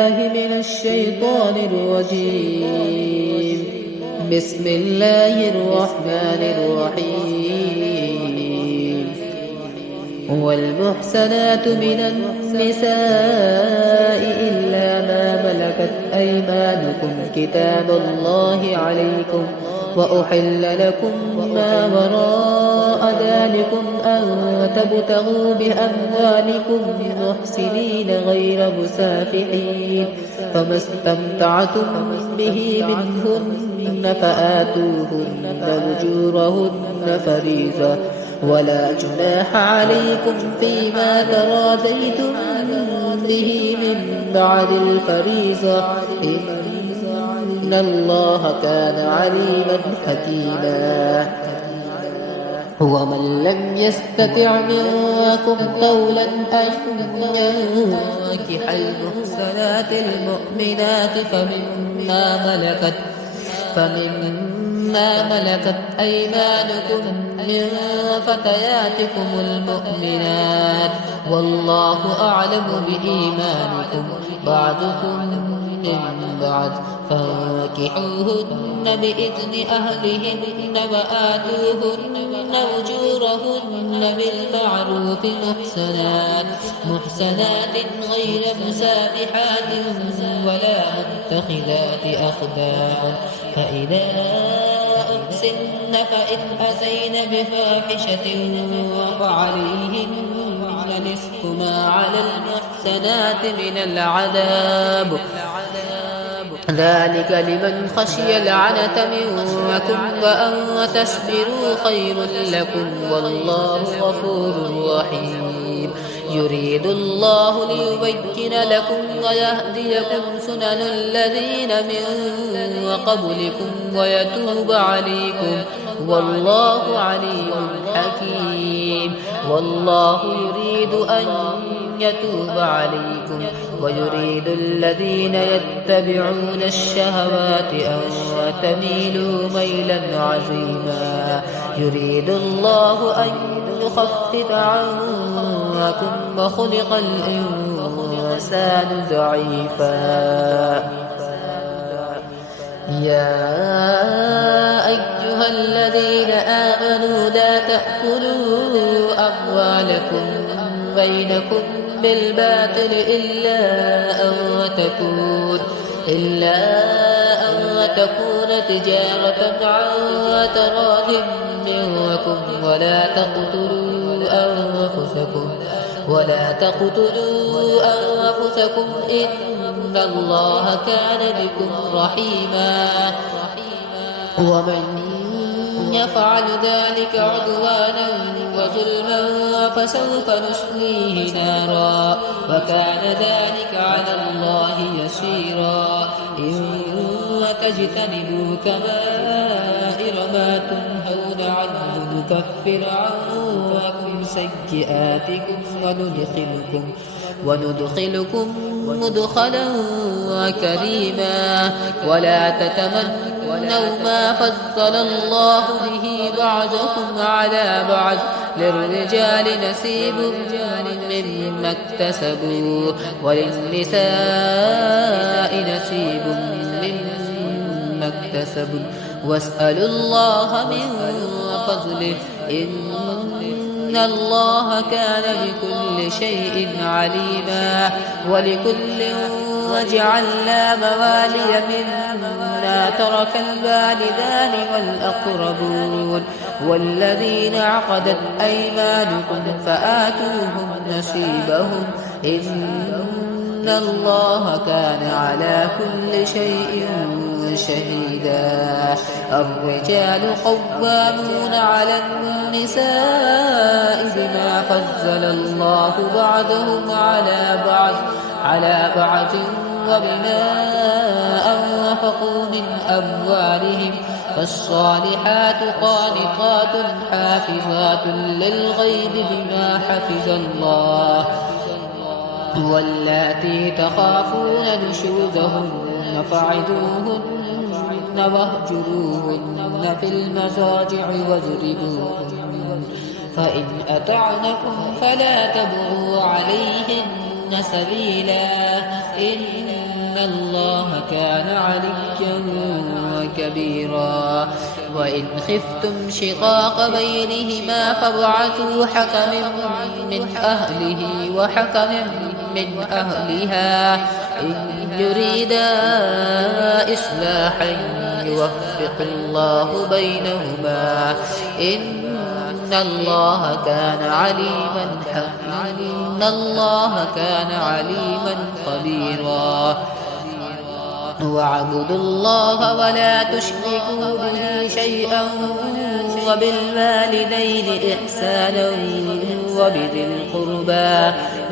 بالله من الشيطان الرجيم. بسم الله الرحمن الرحيم. والمحسنات من النساء إلا ما ملكت أيمانكم كتاب الله عليكم، وأحل لكم ما وراء ذلكم أن تبتغوا بأموالكم محسنين غير مسافحين، فما استمتعتم به منهن فآتوهن أجورهن فريضة، ولا جناح عليكم فيما تراضيتم به من بعد الفريضة، إن الله كان عليما حكيما. ومن لم يستطع منكم قولا أن ينكح المحصنات المؤمنات فمما ملكت أيمانكم من فتياتكم المؤمنات، والله أعلم بإيمانكم بعضكم من بعض، فانكحوهن بإذن أهلهن وآتوهن أجورهن بالمعروف محسنات غير مسافحات ولا متخذات أخدان، فإذا أحسن فإن أتين بفاحشة فعليهن نصف ما على المحسنات من العذاب، ذلك لمن خشي العنة منكم، وأن تصبروا خير لكم، والله غفور رحيم. يريد الله ليبين لكم ويهديكم سنن الذين من قبلكم ويتوب عليكم، والله عليم حكيم. والله يريد أن يتوب عليكم، ويريد الذين يتبعون الشهوات أن تميلوا ميلا عظيما. يريد الله أن يخفف عنكم وخلق الإنسان ضعيفا. يا أيها الذين آمنوا لا تأكلوا أموالكم بينكم بالباطل إلا أن تكون تجارة عن تراض منكم، ولا تقتلوا أنفسكم إن الله كان بكم رحيما. ومن يفعل ذلك عدوانا وظلما فسوف نصليه نارا، وكان ذلك على الله يسيرا. إن تجتنبوا كبائر ما تنهون عنه نكفر عنكم سيئاتكم وندخلكم مدخلا كريما. ولا تتمنوا ما فضل الله به بعضكم على بعض، للرجال نصيب مما اكتسبوا وللنساء نصيب مما اكتسبوا، واسألوا الله من فضله إن الله كان بكل شيء عليما. ولكل وجعلنا موالي مما ترك الوالدان والأقربون والذين عقدت أيمانكم فآتوهم نصيبهم، إن الله كان على كل شيء شهيدا. الرجال قوامون على النساء بما فضل الله بعضهم على بعض وبما أنفقوا من أموالهم، فالصالحات قانتات حافظات للغيب بما حفظ الله، واللاتي تخافون نشوزهن فعظوهن واهجروهن في المضاجع واضربوهن، فإن أطعنكم فلا تبغوا عليهن سبيلا، إن كان عليا كبيرا وإن خفتم شقاق بينهما فابعثوا حكما من أهله وحكما من أهلها إن يريدا إصلاحا يوفق الله بينهما إن الله كان عليما خبيرا واعبدوا الله ولا تشركوا به شيئا وبالوالدين إحسانا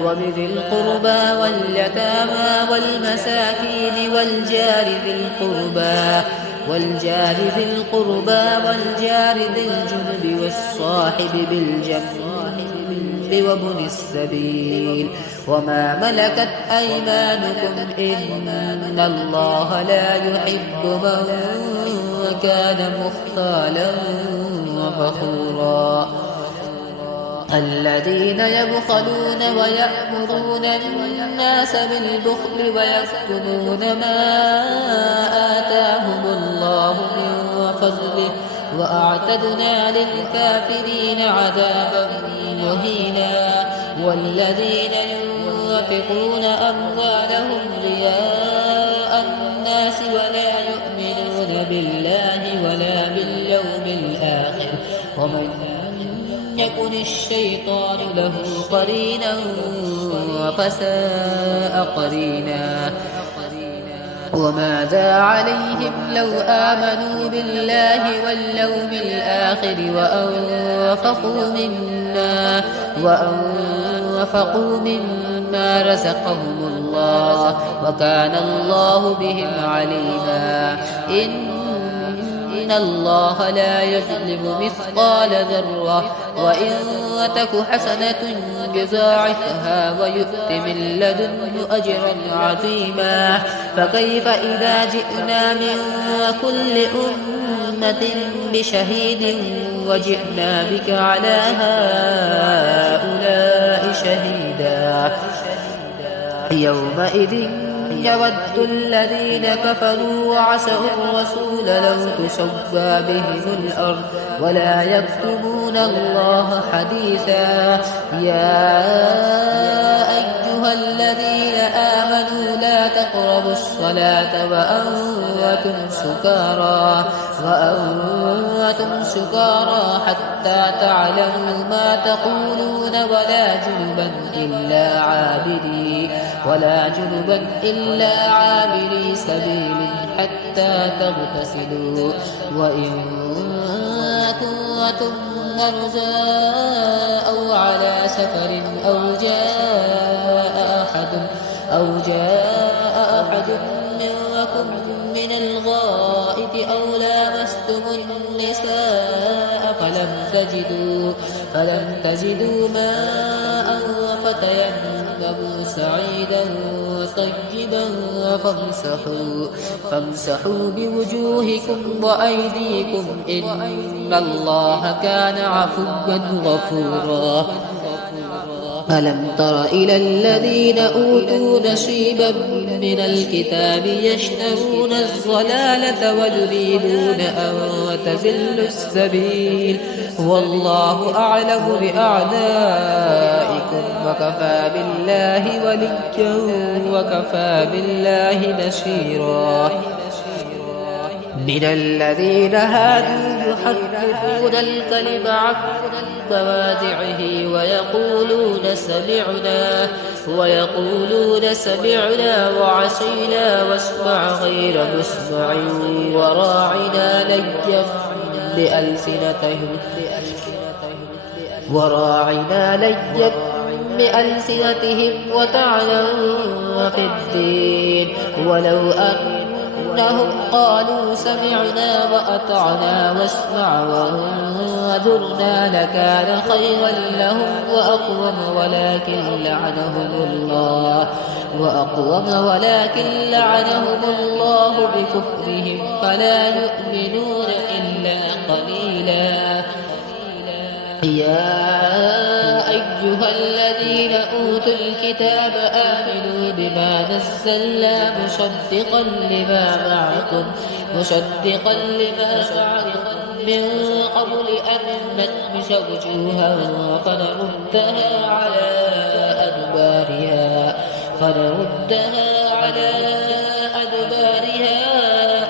وبذي القربى واليتامى والمساكين والجار ذي القربى والجار ذي الجنب والصاحب بالجنب وابن السبيل وما ملكت أيمانكم إن الله لا يحب من كان مختالا فخورا الذين يبخلون ويأمرون الناس بالبخل ويكتمون ما آتاهم الله من فضله وأعتدنا للكافرين عذابا مهينا والذين ينفقون أموالهم رياء الناس ولا يؤمنون بالله ولا باليوم الآخر ومن يكن الشيطان له قرينا فساء قرينا وماذا عليهم لو آمنوا بالله واليوم الآخر وأنفقوا مما رزقهم الله وكان الله بهم عليما إن الله لا يظلم مثقال ذرة وإن تك حسنة يضاعفها ويؤت من لدنه أجرا عظيما فكيف إذا جئنا من كل أمة بشهيد وجئنا بك على هؤلاء شهيدا يومئذ يود الذين كفروا وعصوا الرسول لو تسوى بهم الأرض ولا يكتمون الله حديثا يا أيها الذين آمنوا لا تقربوا الصلاة وأنتم سكارى حتى تعلموا ما تقولون ولا جنبا إلا عابري سبيل حتى تغتسلوا وإن كنتم مرضى أو على سفر أو جاء أحد منكم من الغائط أو لامستم النساء فلم تجدوا ماء فتيمموا سعيدا طيبا فامسحوا بوجوهكم وأيديكم إن الله كان عفوا غفورا ألم تر إلى الذين أوتوا نصيبا من الكتاب يشترون الضلالة ويريدون أن تضلوا السبيل والله أعلم بأعدائكم وكفى بالله وليا وكفى بالله نصيرا من الذين هادوا يحرفون الكلم عن مواضعه ويقولون سمعنا وعصينا واسمع غير مسمع وراعنا ليا بألسنتهم وطعنا في الدين ولو أنهم قالوا سمعنا وأطعنا واسمع وانظرنا لكان خيرا لهم ولكن لعنهم الله بكفرهم فلا يؤمنون إلا قليلا يا أيها الذين أوتوا الكتاب آمنوا بما نزلنا مصدقا لما معكم من قبل أن نطمس وجوها فنردها على أدبارها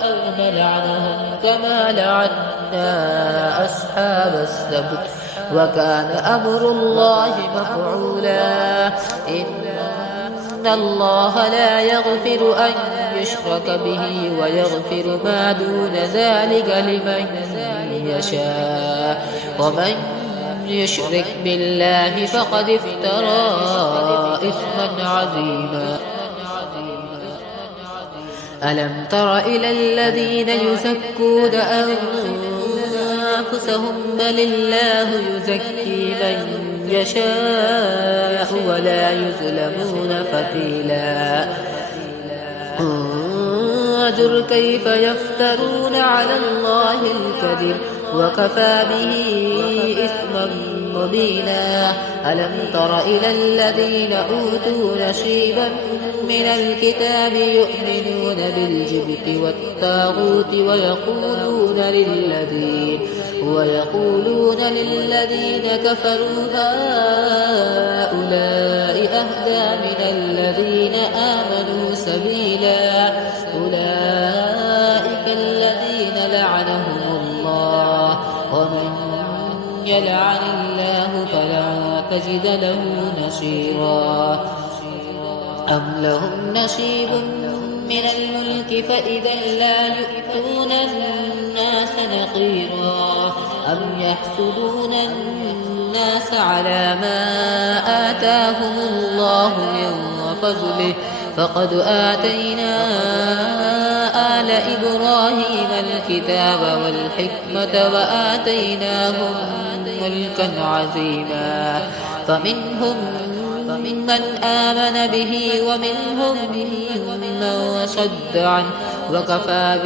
أو نلعنهم كما لعنا أصحاب السبت وكان أمر الله مفعولا إن الله لا يغفر أن يشرك به ويغفر ما دون ذلك لمن يشاء ومن يشرك بالله فقد افترى إثما عظيما ألم تر إلى الذين يزكون أنفسهم بل الله يزكي من يشاء ولا يظلمون فتيلا انظر كيف يفترون على الله الكذب وكفى به إثما مبينا ألم تر إلى الذين أوتوا نصيبا من الكتاب يؤمنون بالجبت والطاغوت ويقولون للذين كفروا هؤلاء أهدى من الذين آمنوا سبيلا أولئك الذين لعنهم الله ومن يلعن الله فلا تجد له نصيرا أم لهم نصيب من الملك فإذا لا يؤتون الناس نقيرا أم يحسدون الناس على ما آتاهم الله من فضله فقد آتينا آل إبراهيم الكتاب والحكمة وآتيناهم ملكا عظيما فمنهم من آمن به ومنهم من صد عنه وكفى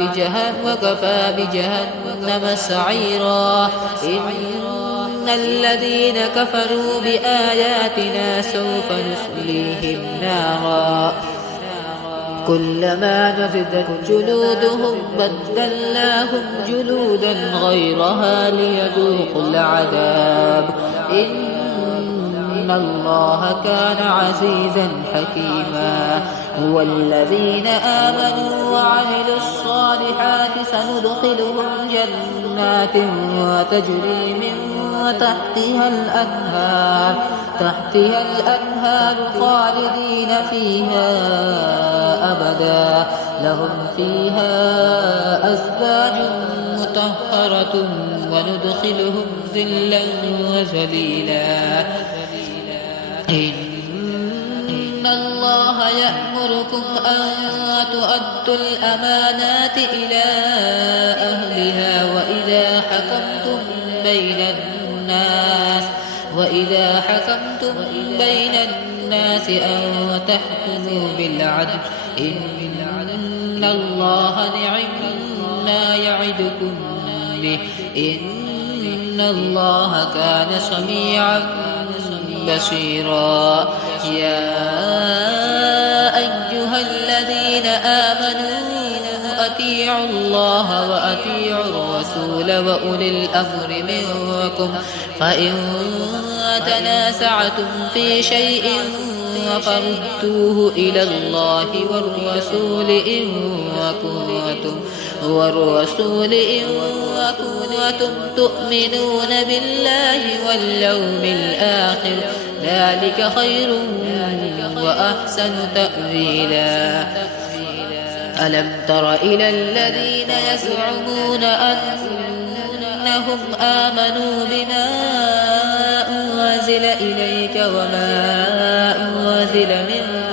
بجهنم سعيرا إن الذين كفروا بآياتنا سوف نصليهم نارا كلما نضجت جلودهم بدلناهم جلودا غيرها ليذوقوا العذاب إن الله كان عزيزا حكيما والذين آمنوا وعملوا الصالحات سندخلهم جنات تجري من تحتها الأنهار خالدين فيها أبدا لهم فيها أزواج مطهرة وندخلهم ظلا وذليلا إن الله يأمركم أن تؤدوا الأمانات إلى أهلها وإذا حكمتم بين الناس أن تحكموا بالعدل إن الله نعم ما يعدكم به إن الله كان سميعا بصيرا يا أيها الذين آمنوا أطيعوا الله وأطيعوا الرسول وأولي الأمر منكم فإن تنازعتم في شيء فردوه إلى الله والرسول إن كنتم تؤمنون بالله واليوم الآخر ذلك خير وأحسن تأويلا ألم تر إلى الذين يزعمون أنهم آمنوا بما أنزل إليك وما أنزل من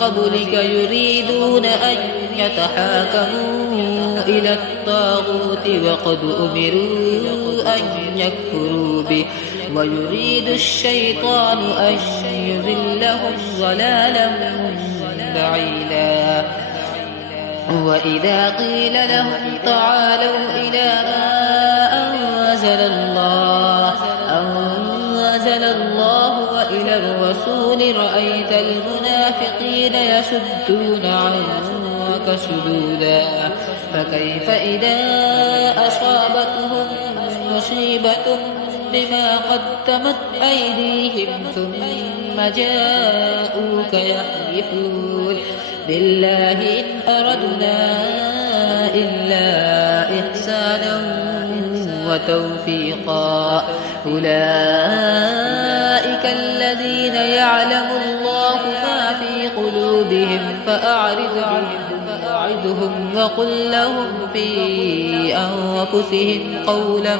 قبلك يريدون أن يتحاكموا إلى الطاغوت وقد أمروا أن يكفروا به ويريد الشيطان أن يضلهم ضلالا بعيدا وإذا قيل لهم تعالوا إلى ما أنزل الله رأيت المنافقين يصدون عنك صدودا فكيف إذا أصابتهم مصيبة بما قدمت أيديهم ثم جاءوك يحلفون بالله إن أردنا إلا إحسانا وتوفيقا أولئك الذين يعلم الله ما في قلوبهم فأعرضهم وقل لهم في أنفسهم قولا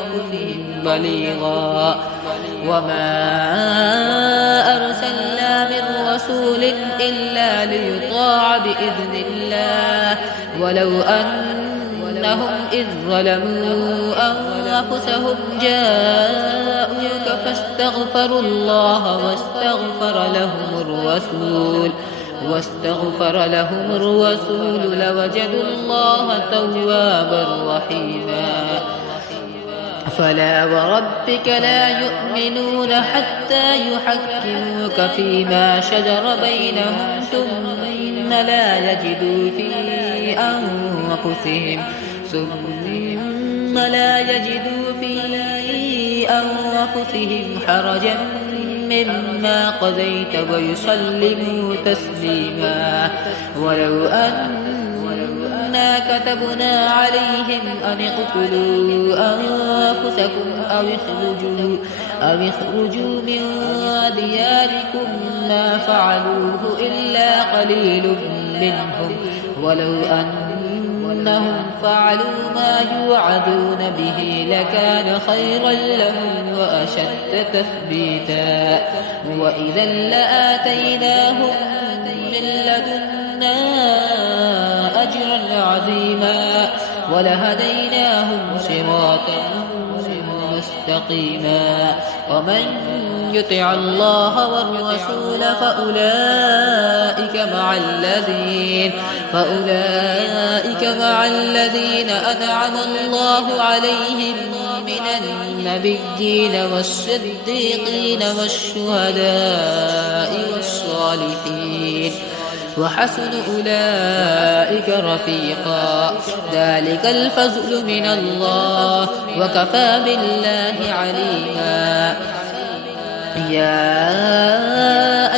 بليغا وما أرسلنا من رسول إلا ليطاع بإذن الله ولو أنهم إذ ظلموا أنفسهم جاءوك فاستغفروا الله واستغفر لهم الرسول لوجدوا الله توابا رحيما فلا وربك لا يؤمنون حتى يحكموك فيما شجر بينهم ثم لا يجدوا في أنفسهم حرجا مما قضيت ويسلموا تسليما ولو أنا كتبنا عليهم أن اقتلوا أنفسكم أو اخرجوا من دياركم ما فعلوه إلا قليل منهم ولو أنهم فعلوا ما يوعدون به لكان خيرا لهم وأشد تثبيتا وإذا لآتيناهم من لدنا أجرا عظيما ولهديناهم صراطا مستقيما ومن يطع الله والرسول فأولئك مع الذين أنعم الله عليهم من النبيين والصديقين والشهداء والصالحين وحسن أولئك رفيقا ذلك الفضل من الله وكفى بالله عليما يا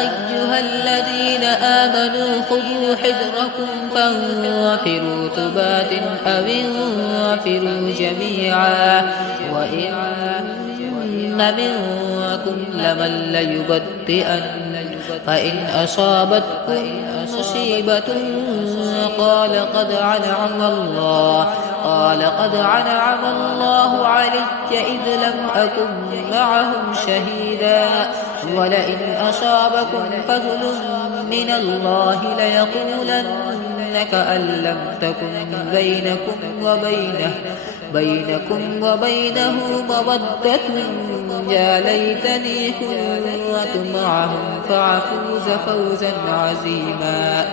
أيها الذين آمنوا خذوا حذركم فانفروا ثبات أو انفروا جميعا وإن منكم لمن ليبطئن فإن أصابتكم مصيبة قال قد أنعم الله علي إذ لم أكن معهم شهيدا ولئن أصابكم فضل من الله ليقولن كأن لم تكن بينكم وبينه مودة يا ليتني كنت معهم فأفوز فوزا عظيما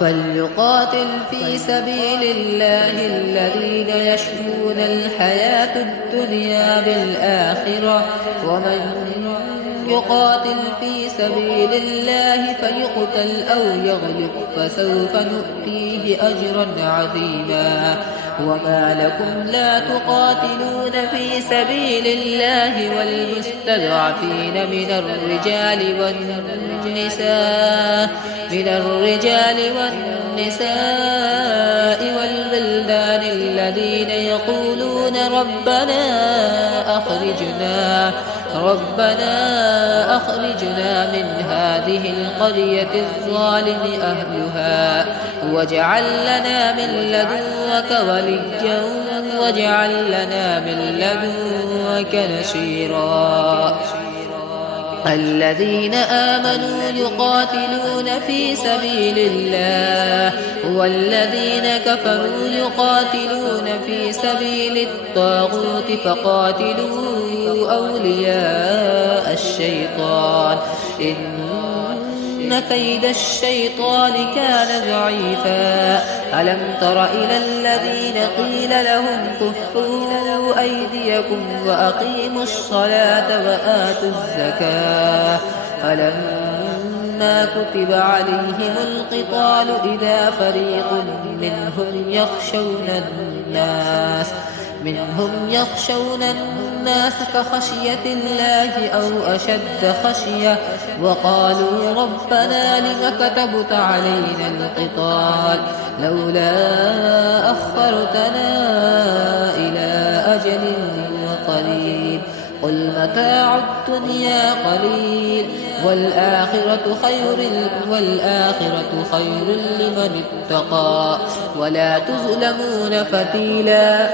فليقاتل في سبيل الله الذين يشرون الحياة الدنيا بالآخرة ومن يقاتل في سبيل الله فيقتل أو يغلب فسوف نؤتيه أجرا عظيما وما لكم لا تقاتلون في سبيل الله والمستضعفين من الرجال والنساء والبلدان الذين يقولون ربنا أخرجنا من هذه القرية الظالم أهلها واجعل لنا من لدنك وليا واجعل لنا من لدنك نصيرا الذين آمنوا يقاتلون في سبيل الله والذين كفروا يقاتلون في سبيل الطاغوت فقاتلوا أولياء الشيطان إن كيد الشيطان كان ضعيفا ألم تر إلى الذين قيل لهم كفوا أيديكم وأقيموا الصلاة وآتوا الزكاة فلما كتب عليهم القتال إذا فريق منهم يخشون الناس كخشية الله أو أشد خشية وقالوا ربنا لم كتبت علينا القتال لولا أخرتنا إلى أجل قليل قل متاع الدنيا قليل والآخرة خير لمن اتقى ولا تظلمون فتيلا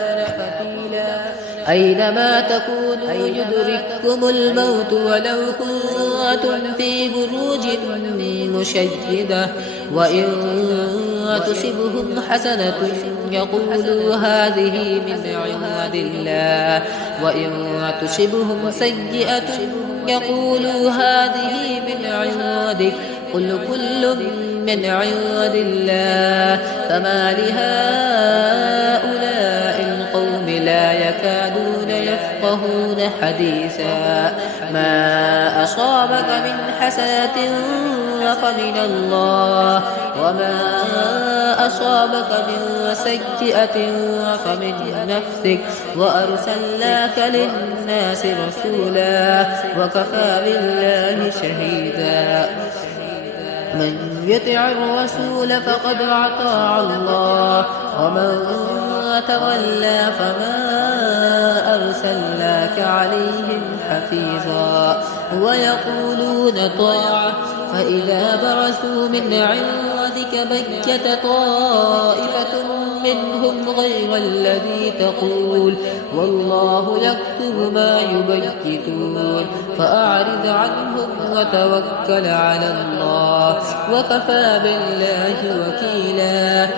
أينما تكونوا يدرككم الموت ولو كنتم في بروج مشيدة وإن تصبهم حسنة يقولوا هذه من عند الله وإن تصبهم سيئة يقولوا هذه من عندك قل كل من عند الله فما لهؤلاء القوم لا يكادون يفقهون حديثا ما أصابك من حسنة فمن الله وما أصابك من سيئة فمن نفسك وأرسلناك للناس رسولا وكفى بالله شهيدا من يطع الرسول فقد أطاع الله ومن تولى فما أرسلناك عليهم حفيظا ويقولون طاعة فإذا برزوا من عندك بكت طائفة منهم غير الذي تقول والله يكتب ما يبيتون فأعرض عنهم وتوكل على الله وكفى بالله وكيلا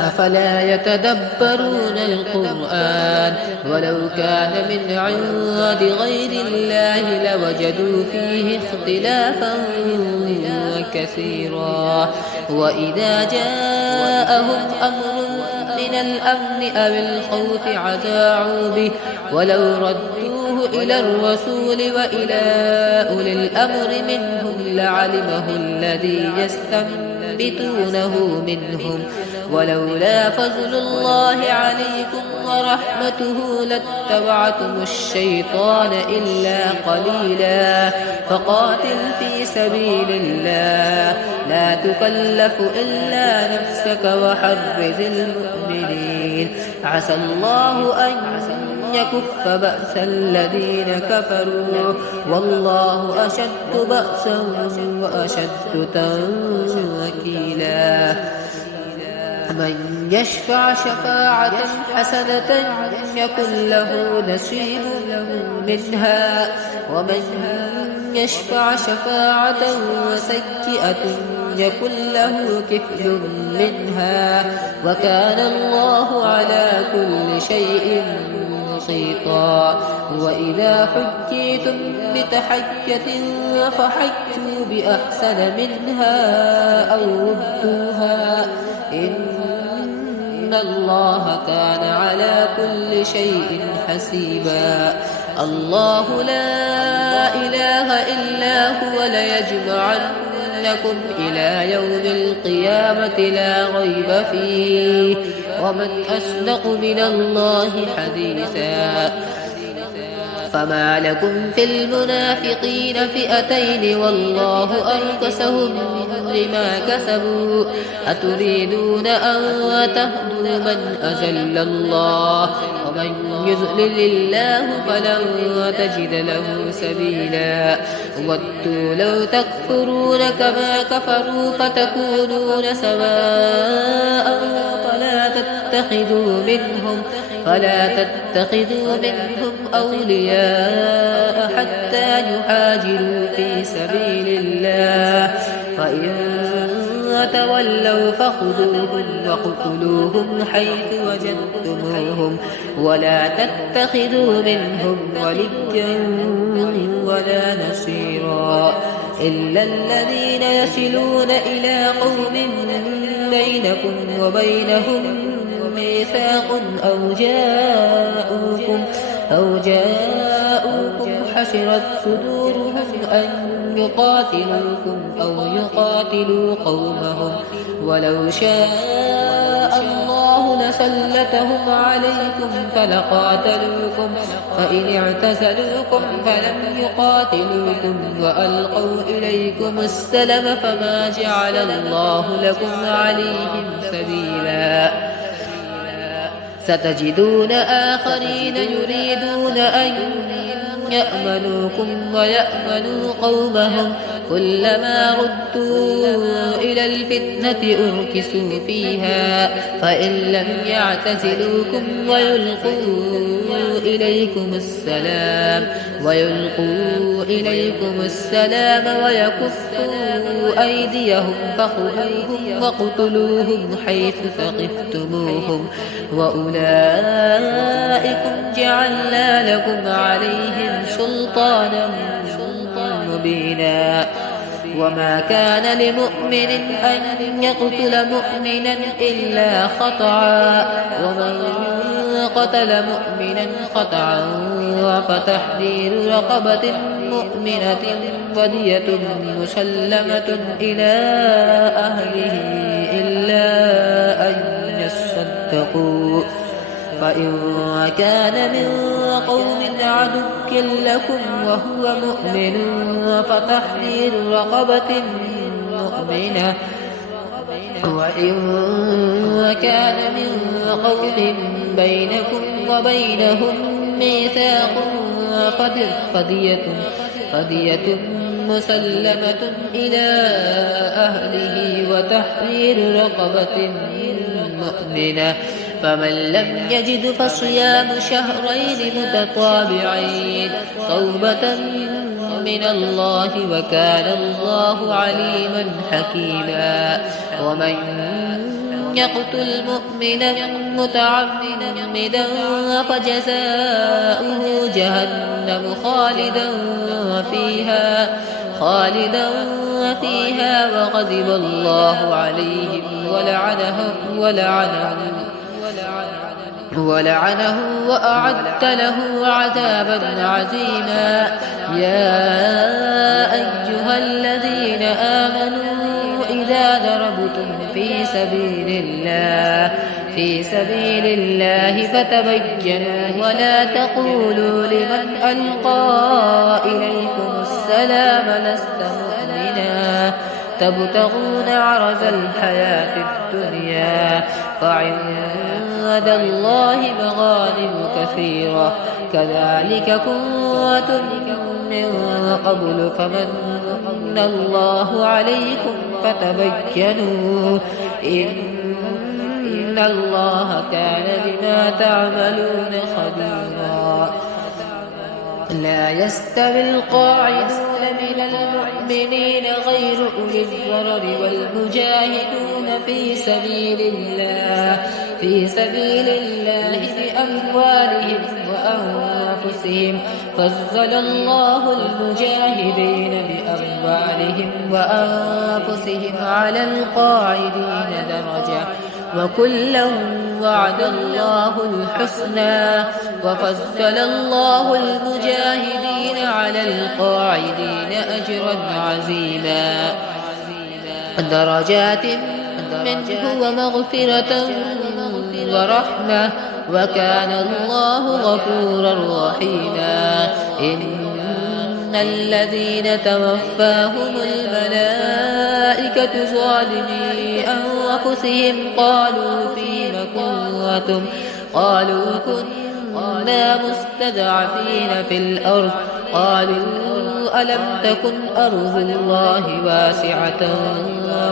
أفلا يتدبرون القرآن ولو كان من عند غير الله لوجدوا فيه اختلافا كثيرا وإذا جاءهم أمر من الأمن أو الخوف عذاعوا به ولو ردوه إلى الرسول وإلى أولي الأمر منهم لعلمه الذي يستنبطونه منهم ولولا فضل الله عليكم ورحمته لاتبعتم الشيطان إلا قليلا فقاتل في سبيل الله لا تكلف إلا نفسك وحرز المؤمنين عسى الله أن يكف بأس الذين كفروا والله أشد بأسا وأشد تنكيلا من يشفع شفاعة حسنة يكن له نصيب منها ومن يشفع شفاعة سيئة يكن له كفل منها وكان الله على كل شيء محيطا وإذا حجيتم بتحجة فحجوا بأحسن منها أو ردوها إن الله كان على كل شيء حسيبا الله لا إله إلا هو ليجمعنكم إلى يوم القيامة لا ريب فيه ومن أصدق من الله حديثا فما لكم في المنافقين فئتين والله أركسهم بما كسبوا أتريدون أن تهدوا من أذل الله ومن يذلل الله فلن تجد له سبيلا ودوا لو تكفرون كما كفروا فتكونون سواء فلا تتخذوا منهم أولياء حتى يهاجروا في سبيل الله فإن تولوا فخذوهم وقتلوهم حيث وجدتموهم ولا تتخذوا منهم وليا ولا نصيرا إلا الذين يصلون إلى قوم بينكم وبينهم ميثاق أو جاءوكم حسرت صدورهم أن يقاتلوكم أو يقاتلوا قومهم ولو شاء الله لسلتهم عليكم فلقاتلوكم فإن اعتزلوكم فلم يقاتلوكم وألقوا إليكم السلم فما جعل الله لكم عليهم سبيلا ستجدون آخرين يريدون أن يأمنوكم ويأمنوا قومهم كلما ردوا إلى الفتنة أركسوا فيها فإن لم يعتزلوكم ويلقوا إليكم السلام ويكفوا أيديهم فخذوهم وقتلوهم حيث ثقفتموهم وأولئكم جعلنا لكم عليهم سلطانا مبينا وما كان لمؤمن أن يقتل مؤمنا إلا خطأ ومن قتل مؤمنا خطأ فتحرير رقبة مؤمنة ودية مسلمة إلى أهله إلا أن يصدقوا فإن كان من قوم عدو لكم وهو مؤمن فتحرير رقبة مؤمنة وإن كان من قوم بينكم وبينهم ميثاق فدية مسلمة إلى أهله وتحرير رقبة مؤمنة فمن لم يجد فصيام شهرين متتابعين توبة من الله وكان الله عليما حكيما ومن يقتل مؤمنا متعمدا فجزاؤه جهنم خالدا فيها وغضب الله عليهم ولعنه وأعد له عذابا عظيما يا أيها الذين آمنوا إذا ضربتم في سبيل الله فتبينوا ولا تقولوا لمن ألقى إليكم السلام لست مؤمنا تبتغون عرض الحياة الدنيا فعند الله مغانم كثيرة كذلك كنتم من قبل فمن الله عليكم فتبينوا إن الله كان بما تعملون خبيرا لا يستوي القاعدون من المؤمنين غير أولي الضرر والمجاهدون في سبيل الله بأموالهم وأنفسهم فضل الله المجاهدين بأموالهم وأنفسهم على القاعدين درجة وكلا وعد الله الحسنى وفضل الله المجاهدين على القاعدين أجرا عظيما درجات منه ومغفرة ورحمة وكان الله غفورا رحيما إن الذين توفاهم الملائكة ظالمي أنفسهم قالوا فيم كنتم قالوا كنا مستضعفين في الأرض قالوا ألم تكن أرض الله واسعة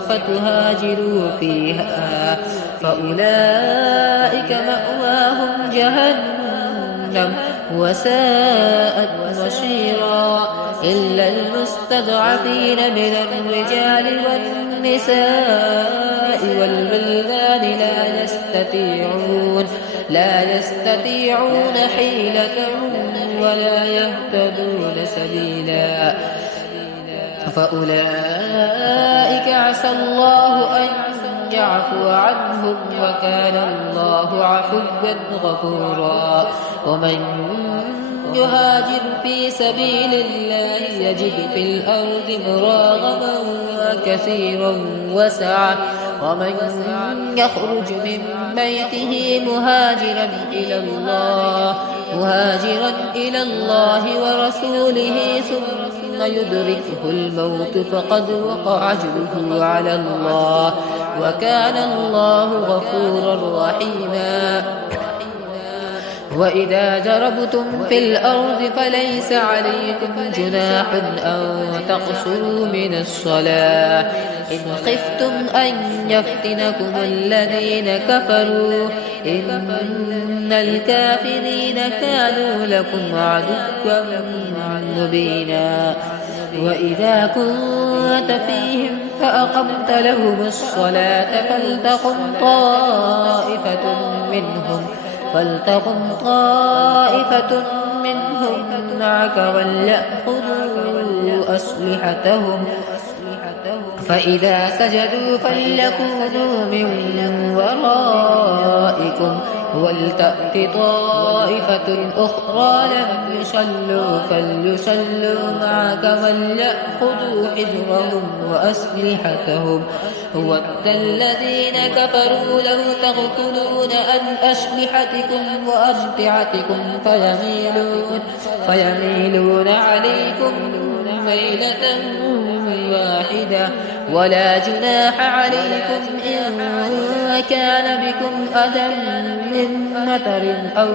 فتهاجروا فيها فأولئك مأواهم جهنم وساءت مصيرا إلا المستضعفين من الرجال والنساء والولدان لا يستطيعون حيلة ولا يهتدون سبيلا فأولئك عسى الله أن يعفو عنهم وكان الله عفوا غفورا ومن يهاجر في سبيل الله يجد في الأرض مراغما كثيرا وسعة ومن يخرج من بيته مهاجرا إلى الله ورسوله ثم يدركه الموت فقد وقع أجره على الله وكان الله غفورا رحيما. وإذا ضربتم في الأرض فليس عليكم جناح أن تقصروا من الصلاة إن خفتم أن يفتنكم الذين كفروا إن الكافرين كانوا لكم عدوا مبينا. وإذا كنت فيهم فأقمت لهم الصلاة فلتقم طائفة منهم معك وليأخذوا أسلحتهم فإذا سجدوا فليكونوا من ورائكم ولتأت طائفة أخرى لم يصلوا فليصلوا معك وليأخذوا حذرهم وأسلحتهم ود الذين كفروا لو تغفلون عن أسلحتكم وأمتعتكم فيميلون عليكم ميلة واحدة ولا جناح عليكم إن كان بكم أذى من مطر أو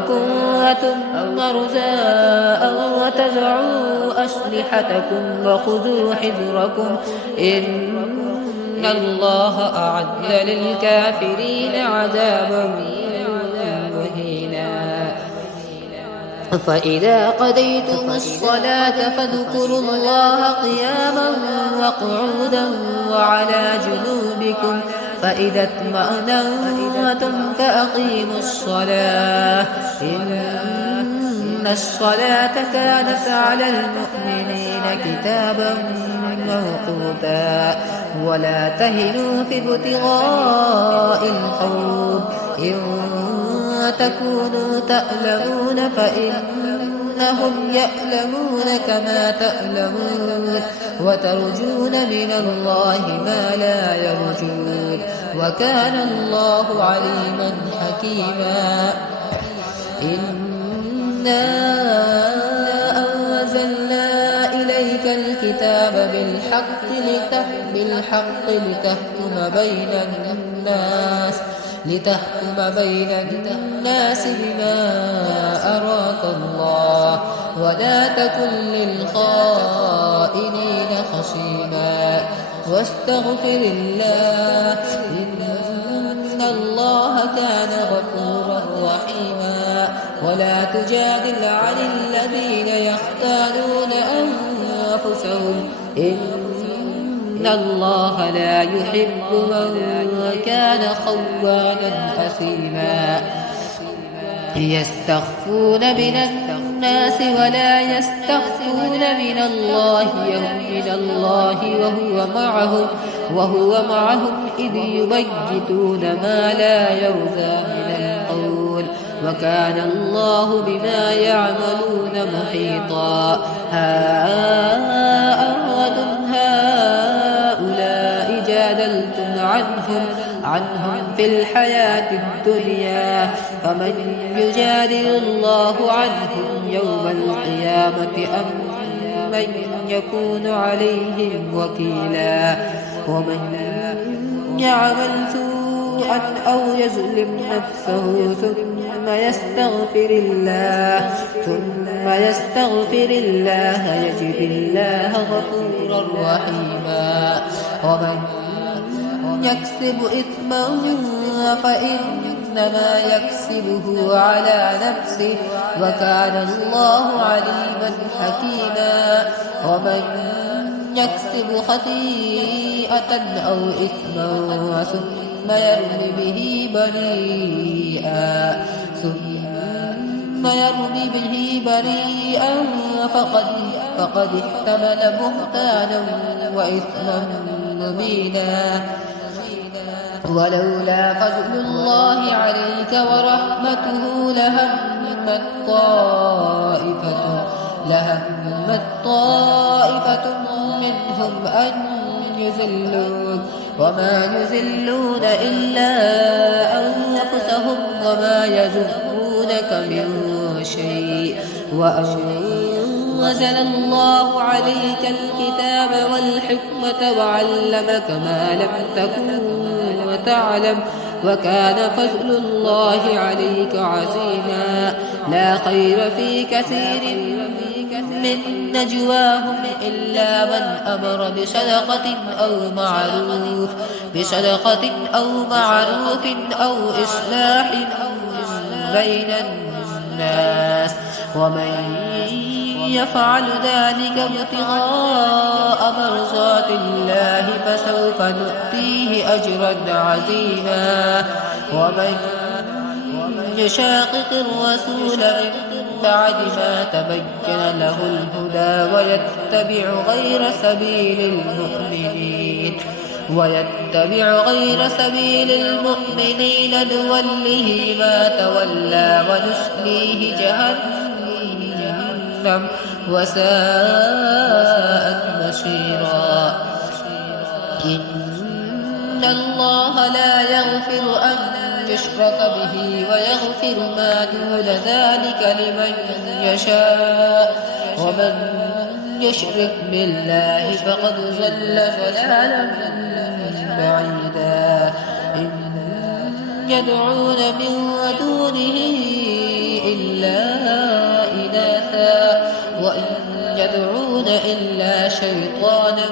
كنتم مرزا أو تزعوا أسلحتكم وخذوا حذركم إن الله أعد للكافرين عذابا مهينا. فإذا قضيتم الصلاة فاذكروا الله قياما وقعودا وعلى جنوبكم فإذا اطمأنتم فأقيموا الصلاة إن الصلاة كانت على المؤمنين كتابا موقوتا. ولا تهنوا في ابتغاء القوم إن تكونوا تألمون فإنهم يألمون كما تألمون وترجون من الله ما لا يرجون وكان الله عليما حكيما. إنا أنزلنا إليك الكتاب بالحق لتحكم بين الناس بما أراك الله ولا تكن للخائنين خصيما واستغفر الله إن الله كان غفورا رحيما. ولا تجادل عن الذين يختانون أنفسهم إن الله لا يحب من كان خوانا أثيما. يستخفون من الناس ولا يستخفون من الله وهو معهم إذ يبيتون ما لا يرضى من القول وكان الله بما يعملون محيطا. هؤلاء جادلتم عنهم في الحياة الدنيا فمن يجادل الله عنهم يوم القيامة أم من يكون عليهم وكيلا. ومن يعمل سوءا أو يظلم نفسه ثم يستغفر الله يجد الله غفورا رحيما. ومن يكسب إثما فإنما يكسبه على نفسه وكان الله عليما حكيما. ومن يكسب خطيئة أو إثما ثم يرمي به بريئا فقد احتمل بهتانا وإثما مبينا. ولولا فضل الله عليك ورحمته لهمت طائفة منهم أن يذلوك وما يذلون إلا أنفسهم وما يذلونك من شيء وأنزل الله عليك الكتاب والحكمة وعلمك ما لم تكن تعلم وكان فضل الله عليك عظيما لا خير في كثير من نجواهم إلا من أمر بصدقة أو معروف أو إصلاح بين الناس ومن يفعل ذلك ابتغاء مرضات الله فسوف نؤتيه أجرا عظيما ومن يشاقق الرسول من بعد ما تبين له الهدى ويتبع غير سبيل المؤمنين نوله ما تولى ونصليه جهنم وساءت مصيرا إن الله لا يغفر أن يشرك به ويغفر ما دون ذلك لمن يشاء ومن يشرك بالله فقد ضل ضلالا بعيدا إن يدعون من دونه إلا إناثا وإن يدعون إلا شيطانا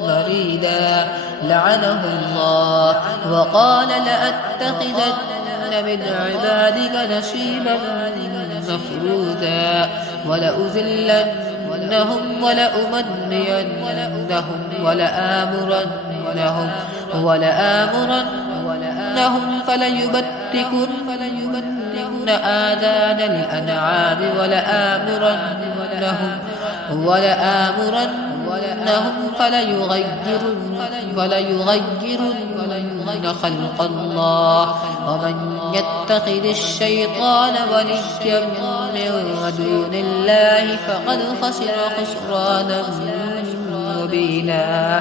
مريدا لعنه الله وقال لأتخذن من عبادك نصيبا مفروضا ولأذلنهم ولأمنينهم ولآمرنهم فليبتكن آذان الأنعام ولآمرنهم فليغيرن خلق الله ومن يتخذ الشيطان وليا من دون الله فقد خسر خسرانا مبينا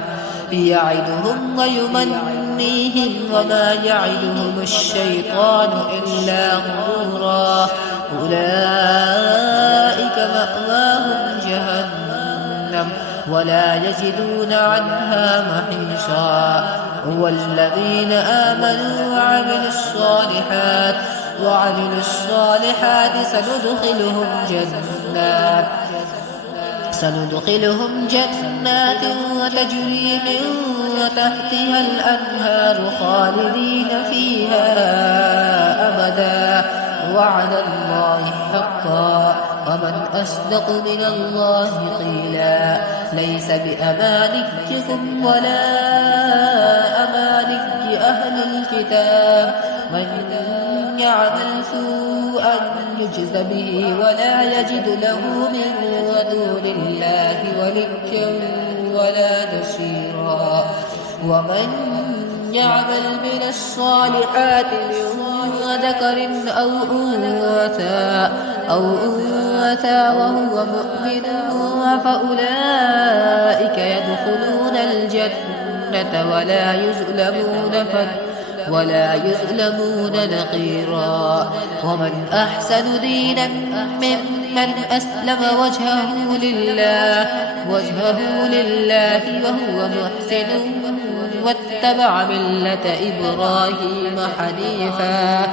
يعدهم ويمنيهم وما يعدهم الشيطان إلا غرورا أولئك مأواهم جهنم ولا يجدون عنها محيصا والذين آمنوا وعملوا الصالحات سندخلهم جنات وتجري من تحتها الأنهار خالدين فيها أبدا وعد الله حقا ومن أصدق من الله قيلا ليس بأمانيكم ولا أماني أهل الكتاب من يعمل سوءا يجز به ولا يجد له من دون الله وليا ولا نصيرا ومن يعمل من الصالحات من ذكر أو أنثى وهو مؤمن فأولئك يدخلون الجنة ولا يظلمون نقيرا ومن أحسن دينا ممن أسلم وجهه لله وهو محسن واتبع ملة إبراهيم حنيفا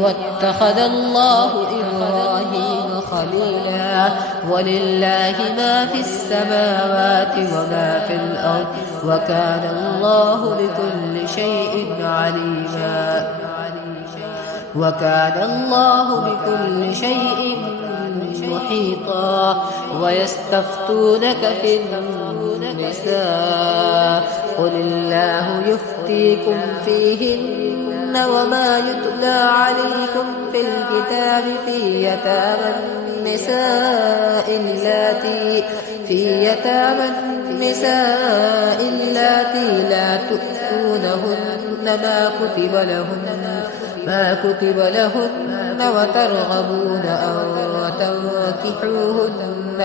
واتخذ الله إبراهيم خليلا ولله ما في السماوات وما في الأرض وكان الله بكل شيء عليما وكان الله بكل شيء محيطا ويستفتونك في النساء قل الله يفتيكم فيهن وما يتلى عليكم في الكتاب في يتامى النساء في يتامى النساء اللاتي لا تؤتونهن ما كتب لهن وترغبون أن تنكحوهن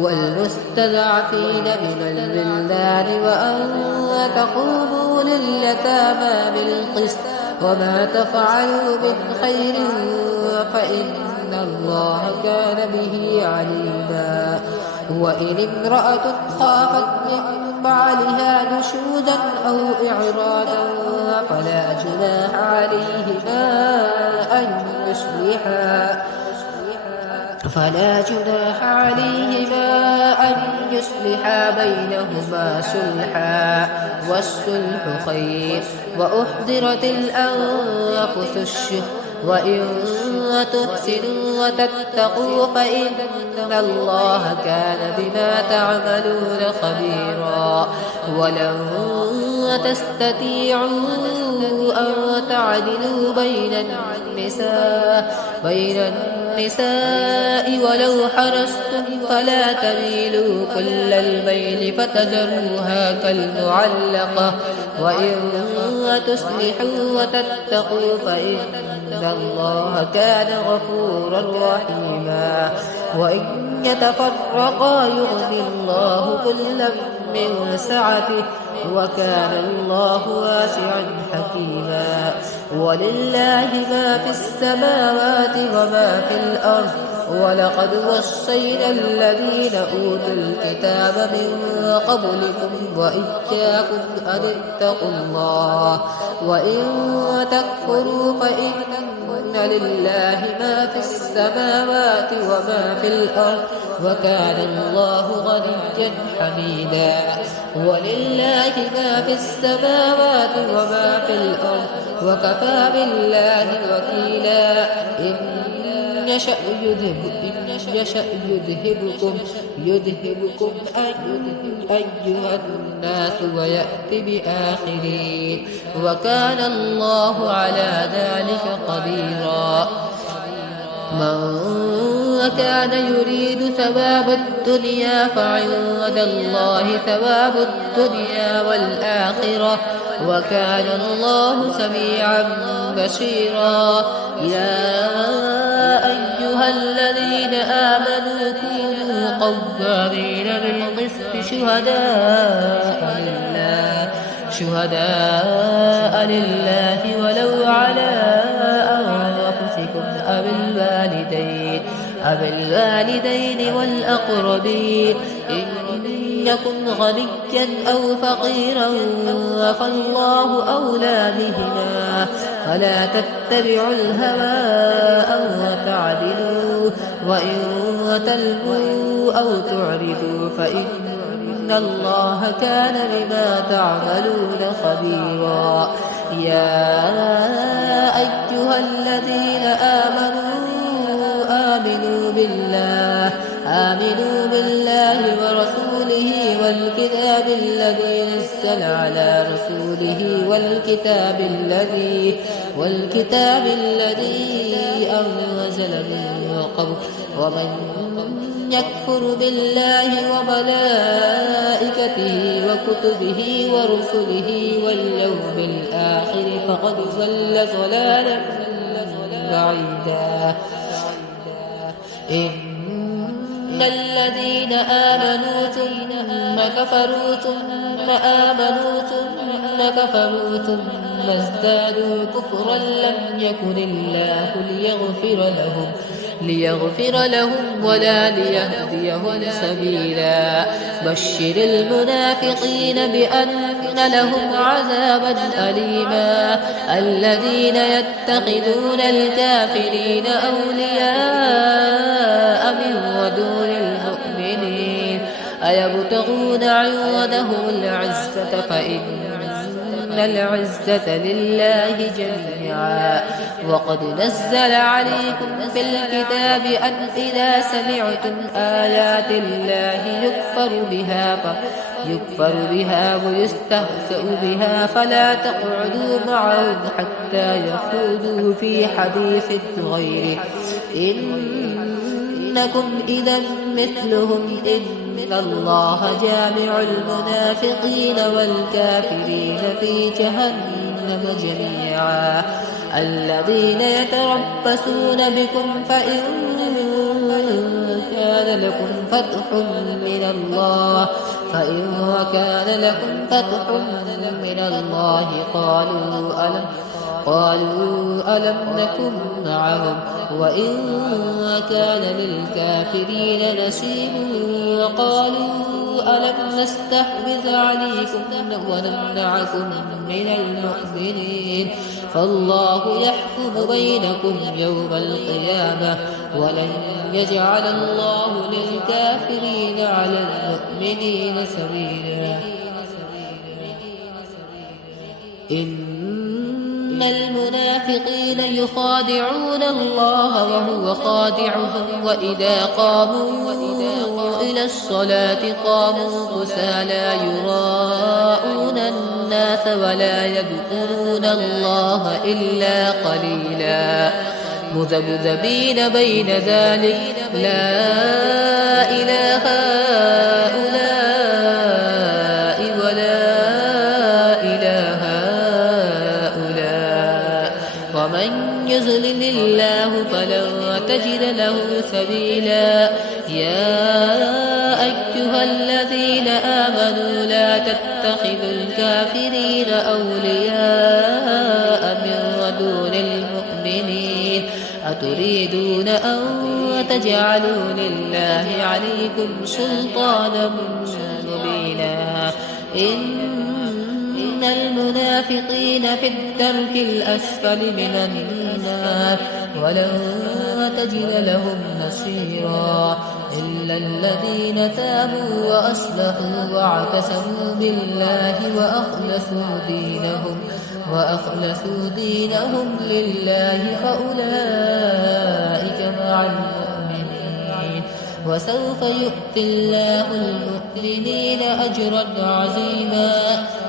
والمستضعفين من الولدان وأن تقوموا لليتامى بالقسط وما تفعلوا من خير فإن الله كان به عليما. وإن امرأة خافت من بعلها نشوزا أو إعراضا فلا جناح عليهما أن يصلحا بينهما صلحا والصلح خير. وأحضرت الأنفس الشح وإن تحسنوا وتتقوا فإن الله كان بما تعملون خبيرا. ولن تستطيعوا أن تعدلوا بين النساء ولو حرصتم فلا تميلوا كل الميل فتذروها كالمعلقة. وإن تصلحوا وتتقوا فإن الله كان غفورا رحيما. وإن يتفرقا يغني الله كلا من سعته وكان الله واسعا حكيما. ولله ما في السماوات وما في الأرض ولقد وصينا الذين أوتوا الكتاب من قبلكم وإياكم أن اتقوا الله. وإن تكفروا فإن لله ما في السماوات وما في الأرض وكان الله غنيا حميدا. ولله ما في السماوات وما في الأرض وكفى بالله وكيلا. إن يشأ يذهبكم أيها الناس ويأتي بآخرين وكان الله على ذلك قديرا. من كان يريد ثواب الدنيا فعند الله ثواب الدنيا والآخرة وكان الله سميعا بصيرا. يا أيها الذين آمنوا كونوا قوامين بالقسط شهداء لله ولو على أنفسكم أو الوالدين والأقربين إن يكن غنيا أو فقيرا فالله أولى بهما فلا تتبعوا الهوى أن تعدلوا وإن تلووا أو تعرضوا فإن الله كان بما تعملون خبيرا. يا أيها الذين آمنوا بالله ورسوله والكتاب الذي نزل على رسوله والكتاب الذي أنزل من قبل ومن يكفر بالله وملائكته وكتبه ورسله واليوم الآخر فقد ضل ضلالا بعيدا. إن الذين آمنوا ثم كفروا ثم آمنوا ثم كفروا ثم ازدادوا كفرا لم يكن الله ليغفر لهم ولا ليهديهم سبيلا. بشر المنافقين بأن لهم عذابا أليما. الذين يتخذون الكافرين أولياء من دون المؤمنين أيبتغون عندهم العزة فإن العزة لله جميعا. وقد نزل عليكم في الكتاب أن إذا سمعتم آيات الله يكفر بها ويستهزأ بها فلا تقعدوا معهم حتى يخوضوا في حديث غيره إنكم إذا مثلهم إن الله جامع المنافقين والكافرين في جهنم جميعا الذين يتربصون بكم فإن كان لكم فتح من الله قالوا ألم نكن معهم وإن كان للكافرين نصيب قالوا ألم نستحوذ عليكم ونمنعكم من المؤمنين فالله يحكم بينكم يوم القيامة ولن يجعل الله للكافرين على المؤمنين سبيلا إن المنافقين يخادعون الله وهو خادعهم وإذا قاموا إلى الصلاة قاموا كسالى يراءون الناس ولا يذكرون الله إلا قليلا مذبذبين بين ذلك لا إله هؤلاء ولا إله هؤلاء ومن يضلل الله فلن تجد له سبيلا يا أيها الذين آمنوا لا تتخذوا الكافرين أولياء من دون المؤمنين أتريدون أن تجعلوا لله عليكم سلطانا مبينا إن المنافقين في الدرك الأسفل من النار ولن تجد لهم نصيرا إلا الذين تابوا وأصلحوا واعتصموا بالله وأخلصوا دينهم لله فأولئك مع المؤمنين وسوف يؤتي الله المؤمنين أجرا عظيما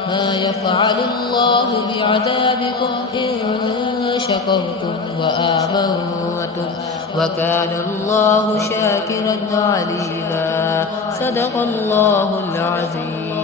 ما يفعل الله بعذابكم إن شكرتم وآمنتم وكان الله شاكرا عليما صدق الله العظيم.